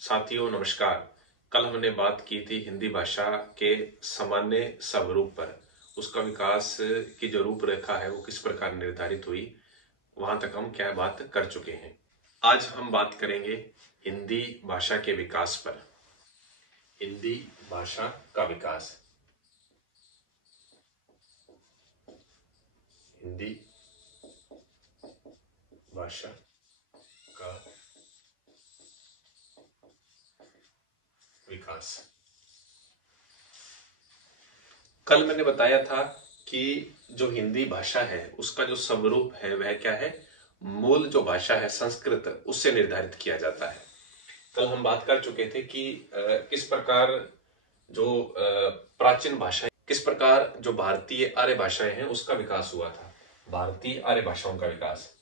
साथियों नमस्कार। कल हमने बात की थी हिंदी भाषा के सामान्य स्वरूप पर। उसका विकास की जो रूपरेखा है वो किस प्रकार निर्धारित हुई, वहां तक हम क्या बात कर चुके हैं। आज हम बात करेंगे हिंदी भाषा के विकास पर। हिंदी भाषा का विकास। हिंदी भाषा का विकास। कल मैंने बताया था कि जो हिंदी भाषा है उसका जो स्वरूप है वह क्या है, मूल जो भाषा है संस्कृत उससे निर्धारित किया जाता है। कल हम बात कर चुके थे कि किस प्रकार जो प्राचीन भाषा, किस प्रकार जो भारतीय आर्य भाषाएं हैं उसका विकास हुआ था। भारतीय आर्य भाषाओं का विकास।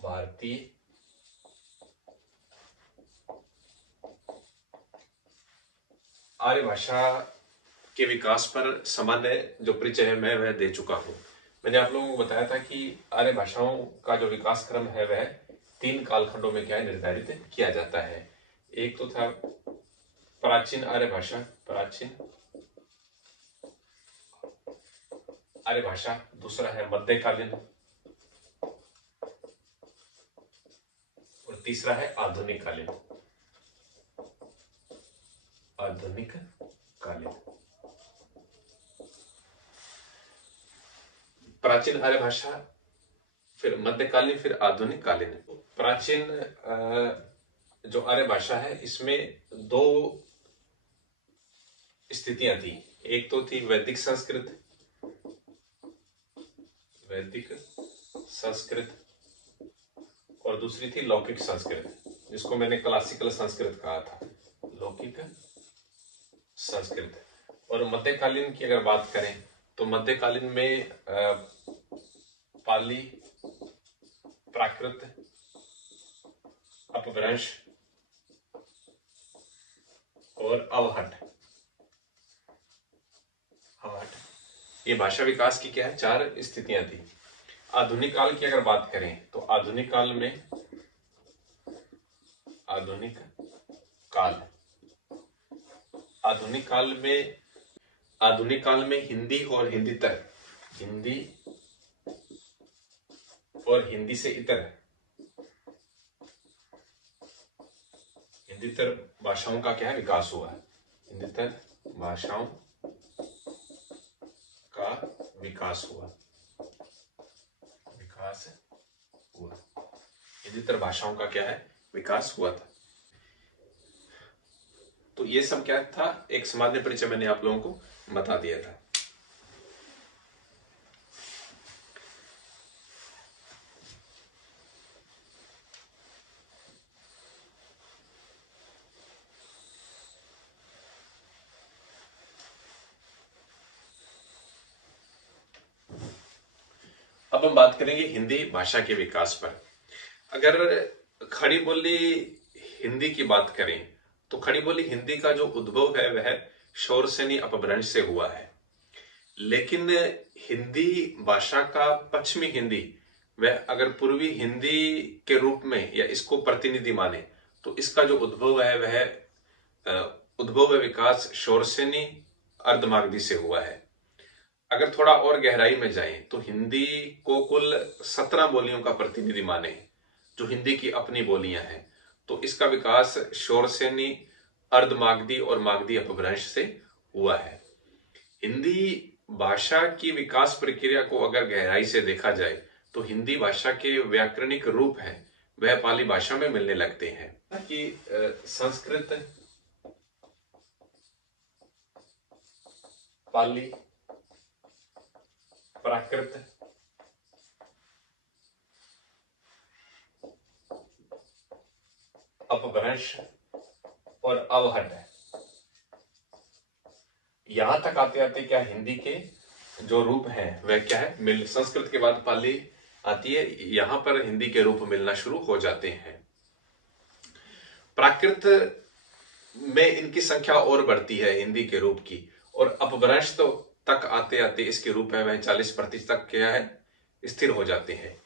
भारतीय आर्य भाषा के विकास पर सामान्य जो परिचय है मैं वह दे चुका हूं। मैंने आप लोगों को बताया था कि आर्य भाषाओं का जो विकास क्रम है वह 3 कालखंडों में क्या है निर्धारित किया जाता है। एक तो था प्राचीन आर्य भाषा, प्राचीन आर्य भाषा। दूसरा है मध्यकालीन और तीसरा है आधुनिक कालीन। आधुनिक कालीन। प्राचीन आर्य भाषा, फिर मध्यकालीन, फिर आधुनिक कालीन। प्राचीन जो आर्य भाषा है इसमें 2 स्थितियां थी। एक तो थी वैदिक संस्कृत, वैदिक संस्कृत, और दूसरी थी लौकिक संस्कृत, जिसको मैंने क्लासिकल संस्कृत कहा था, लौकिक संस्कृत। और मध्यकालीन की अगर बात करें तो मध्यकालीन में पाली, प्राकृत, अपभ्रंश और अवहट, ये भाषा विकास की क्या है 4 स्थितियां थी। आधुनिक काल की अगर बात करें तो आधुनिक काल में, आधुनिक काल, आधुनिक काल में, आधुनिक काल में हिंदी और हिंदीतर, हिंदी और हिंदी से इतर, हिंदीतर भाषाओं का क्या है विकास हुआ है। हिंदीतर भाषाओं का विकास हुआ, विकास हुआ। हिंदीतर भाषाओं का क्या है विकास हुआ था। तो ये सब क्या था, एक सामान्य परिचय मैंने आप लोगों को बता दिया था। अब हम बात करेंगे हिंदी भाषा के विकास पर। अगर खड़ी बोली हिंदी की बात करें तो खड़ी बोली हिंदी का जो उद्भव है वह शौरसेनी अपभ्रंश से हुआ है। लेकिन हिंदी भाषा का पश्चिमी हिंदी वह अगर पूर्वी हिंदी के रूप में या इसको प्रतिनिधि माने तो इसका जो उद्भव है वह उद्भव व विकास शौरसेनी अर्धमागधी से हुआ है। अगर थोड़ा और गहराई में जाएं तो हिंदी को कुल 17 बोलियों का प्रतिनिधि माने, जो हिंदी की अपनी बोलियां हैं, तो इसका विकास शौरसेनी, अर्धमागधी और मागधी अपभ्रंश से हुआ है। हिंदी भाषा की विकास प्रक्रिया को अगर गहराई से देखा जाए तो हिंदी भाषा के व्याकरणिक रूप है वह पाली भाषा में मिलने लगते हैं कि संस्कृत, पाली, प्राकृत, अपभ्रंश और अवहट है। यहां तक आते आते क्या हिंदी के जो रूप हैं वह क्या है मिल, संस्कृत के बाद पाली आती है, यहां पर हिंदी के रूप मिलना शुरू हो जाते हैं। प्राकृत में इनकी संख्या और बढ़ती है हिंदी के रूप की, और अपभ्रंश तक आते आते इसके रूप है वह 40% तक क्या है स्थिर हो जाते हैं।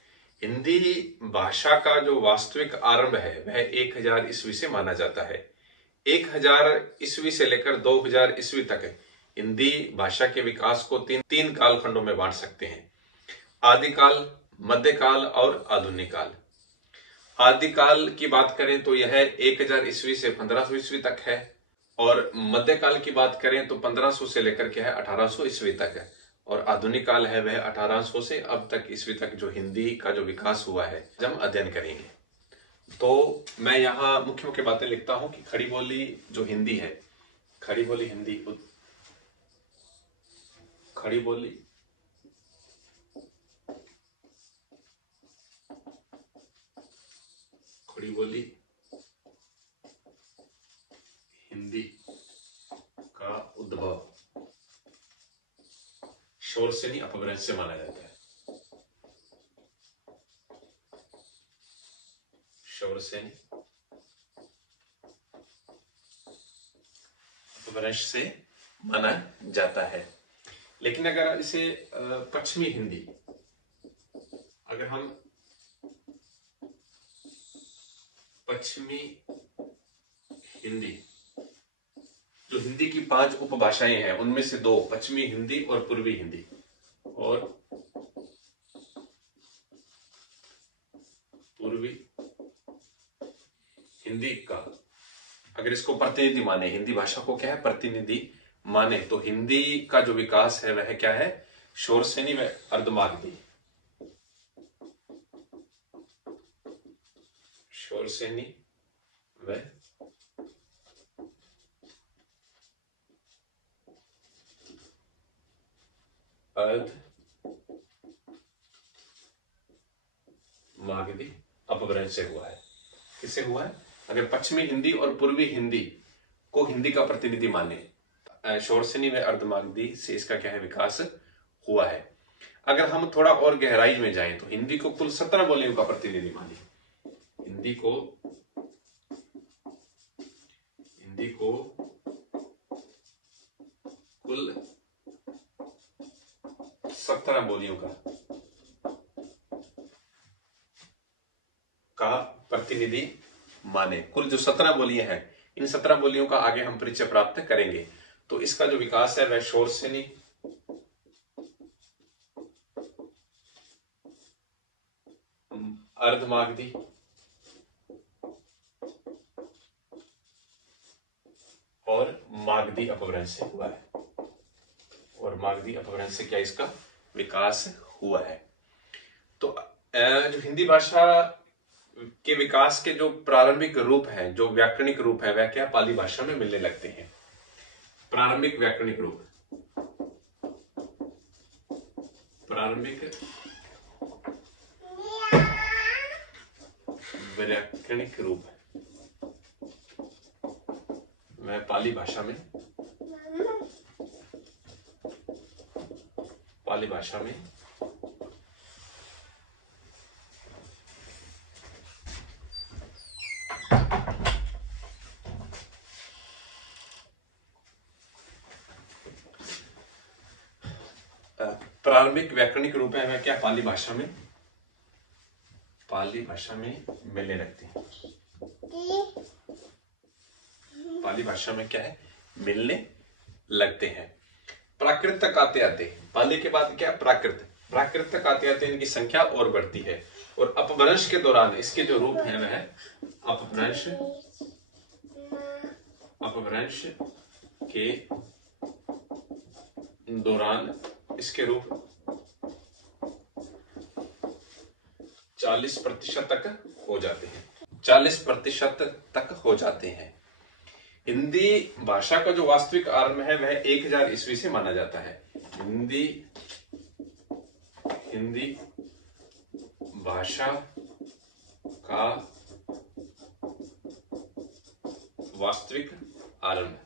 हिंदी भाषा का जो वास्तविक आरंभ है वह 1000 ईस्वी से माना जाता है। 1000 ईस्वी से लेकर 2000 ईस्वी तक हिंदी भाषा के विकास को तीन कालखंडों में बांट सकते हैं। आदिकाल, मध्यकाल और आधुनिक काल। आदिकाल की बात करें तो यह 1000 ईस्वी से 1500 ईस्वी तक है, और मध्यकाल की बात करें तो 1500 से लेकर के है 1800 ईस्वी तक है, और आधुनिक काल है वह 1800 से अब तक ईस्वी तक जो हिंदी का जो विकास हुआ है हम अध्ययन करेंगे। तो मैं यहाँ मुख्य मुख्य बातें लिखता हूं कि खड़ी बोली जो हिंदी है, खड़ी बोली हिंदी, खड़ी बोली खड़ी बोली हिंदी का उद्भव शौरसेनी अपभ्रंश से माना जाता है। शौरसेनी अपभ्रंश से माना जाता है। लेकिन अगर इसे पश्चिमी हिंदी, अगर हम पश्चिमी हिंदी, जो हिंदी की 5 उपभाषाएं हैं उनमें से 2, पश्चिमी हिंदी और पूर्वी हिंदी, और पूर्वी हिंदी का अगर इसको प्रतिनिधि माने, हिंदी भाषा को क्या है प्रतिनिधि माने, तो हिंदी का जो विकास है वह क्या है शौरसेनी व अर्धमागधी, शौरसेनी व अर्धमागधी अपभ्रंश से हुआ है। किससे हुआ है? अगर पश्चिमी हिंदी और पूर्वी हिंदी को हिंदी का प्रतिनिधि माने, शौरसेनी व अर्धमागधी से इसका क्या है विकास हुआ है। अगर हम थोड़ा और गहराई में जाएं तो हिंदी को कुल 17 बोलियों का प्रतिनिधि माने, हिंदी को कुल 17 बोलियों का प्रतिनिधि माने। कुल जो 17 बोलियां हैं, इन 17 बोलियों का आगे हम परिचय प्राप्त करेंगे। तो इसका जो विकास है वह शौरसेनी, अर्धमागधी और मागधी अपभ्रंश से हुआ है, और मागधी अपभ्रंश से क्या इसका विकास हुआ है। तो जो हिंदी भाषा के विकास के जो प्रारंभिक रूप है, जो व्याकरणिक रूप है, वह क्या पाली भाषा में मिलने लगते हैं। प्रारंभिक व्याकरणिक रूप, प्रारंभिक व्याकरणिक रूप वह पाली भाषा में प्रारंभिक व्याकरणिक रूप है वह क्या पाली भाषा में मिलने लगते हैं। पाली भाषा में क्या है मिलने लगते हैं। प्राकृत तक आते आते, पाली के बाद क्या प्राकृत तक आते आते इनकी संख्या और बढ़ती है, और अपभ्रंश के दौरान इसके जो रूप है वह अपभ्रंश के दौरान इसके रूप 40% तक हो जाते हैं। 40% तक हो जाते हैं। हिंदी भाषा का जो वास्तविक आरंभ है वह 1000 ईस्वी से माना जाता है। हिंदी भाषा का वास्तविक आरंभ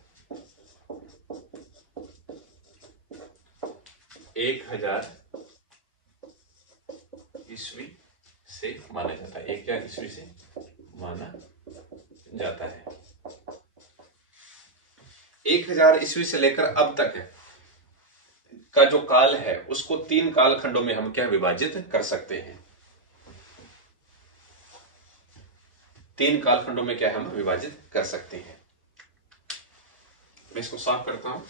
1000 ईस्वी से माना जाता है। 1000 ईस्वी से माना जाता है। 1000 ईस्वी से लेकर अब तक का जो काल है उसको 3 काल खंडों में हम क्या विभाजित कर सकते हैं। 3 कालखंडों में क्या हम विभाजित कर सकते हैं। मैं इसको साफ करता हूं।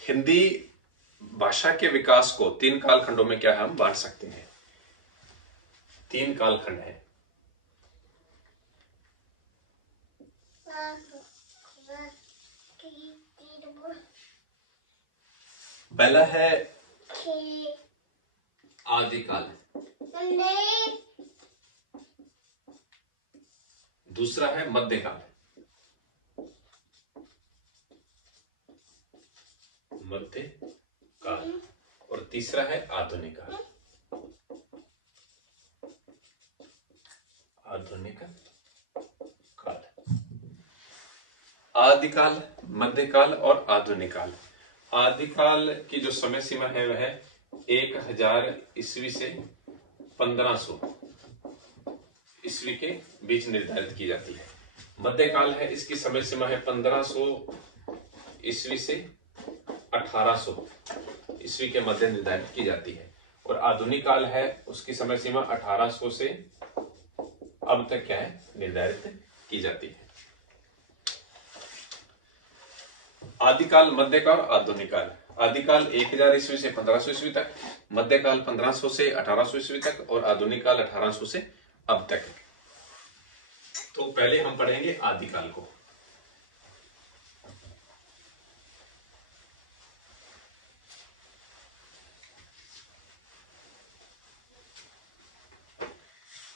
हिंदी भाषा के विकास को 3 कालखंडों में क्या हम बांट सकते हैं। 3 कालखंड है। पहला है आदिकाल, दूसरा है मध्यकाल, मध्यकाल, और तीसरा है आधुनिक काल। आधुनिक काल, आदिकाल, मध्यकाल और आधुनिक काल। आदिकाल की जो समय सीमा है वह 1000 ईस्वी से 1500 ईस्वी के बीच निर्धारित की जाती है। मध्यकाल है, इसकी समय सीमा है 1500 ईस्वी से 1800 ईस्वी के मध्य निर्धारित की जाती है। और आधुनिक काल है, उसकी समय सीमा 1800 से अब तक क्या है निर्धारित की जाती है। आदिकाल, मध्यकाल, आधुनिक काल। आदिकाल 1000 ईस्वी से 1500 ईस्वी तक, मध्यकाल 1500 से 1800 ईस्वी तक, और आधुनिक काल 1800 से अब तक। तो पहले हम पढ़ेंगे आदिकाल को।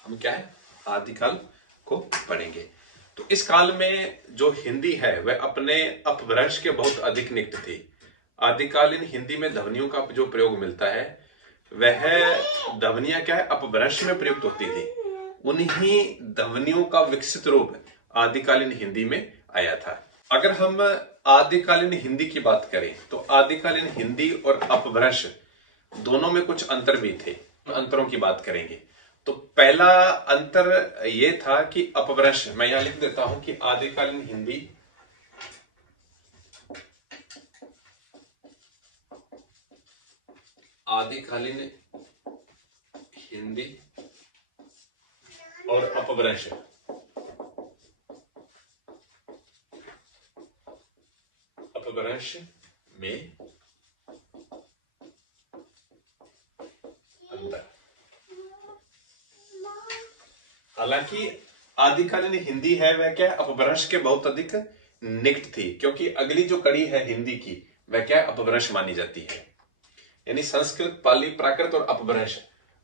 हम क्या है आदिकाल को पढ़ेंगे। तो इस काल में जो हिंदी है वह अपने अपभ्रंश के बहुत अधिक निकट थी। आदिकालीन हिंदी में ध्वनियों का जो प्रयोग मिलता है वह ध्वनियां क्या है अपभ्रंश में प्रयुक्त होती थी। उन्हीं ध्वनियों का विकसित रूप आदिकालीन हिंदी में आया था। अगर हम आदिकालीन हिंदी की बात करें तो आदिकालीन हिंदी और अपभ्रंश दोनों में कुछ अंतर भी थे। अंतरों की बात करेंगे तो पहला अंतर यह था कि अपभ्रंश, मैं यहां लिख देता हूं कि आदिकालीन हिंदी और अपभ्रंश में अंतर। हालांकि आदिकालीन हिंदी है वह क्या अपभ्रंश के बहुत अधिक निकट थी, क्योंकि अगली जो कड़ी है हिंदी की वह क्या अपभ्रंश मानी जाती है। यानी संस्कृत, पाली, प्राकृत और अपभ्रंश।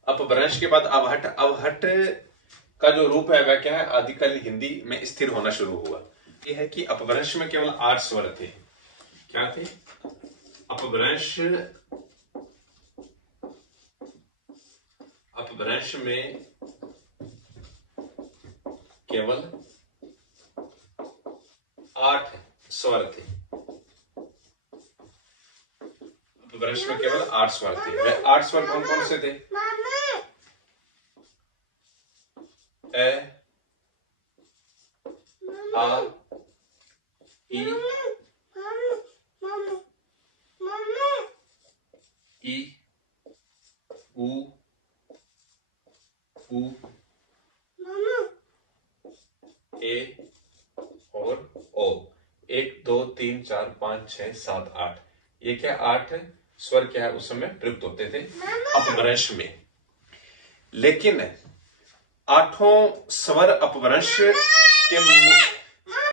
अपभ्रंश के बाद अवहट। अवहट का जो रूप है वह क्या है आदिकालीन हिंदी में स्थिर होना शुरू हुआ। यह है कि अपभ्रंश में केवल 8 स्वर थे। क्या थे? अपभ्रंश में केवल 8 स्वर थे। अपभ्रंश में केवल 8 स्वर थे। वह 8 स्वर कौन कौन से थे? ए, आ, ई, उ, ए और ओ। 1 2 3 4 5 6 7 8। ये क्या 8 स्वर क्या है उस समय प्रयुक्त होते थे अपभ्रंश में। लेकिन 8 स्वर अपभ्रंश के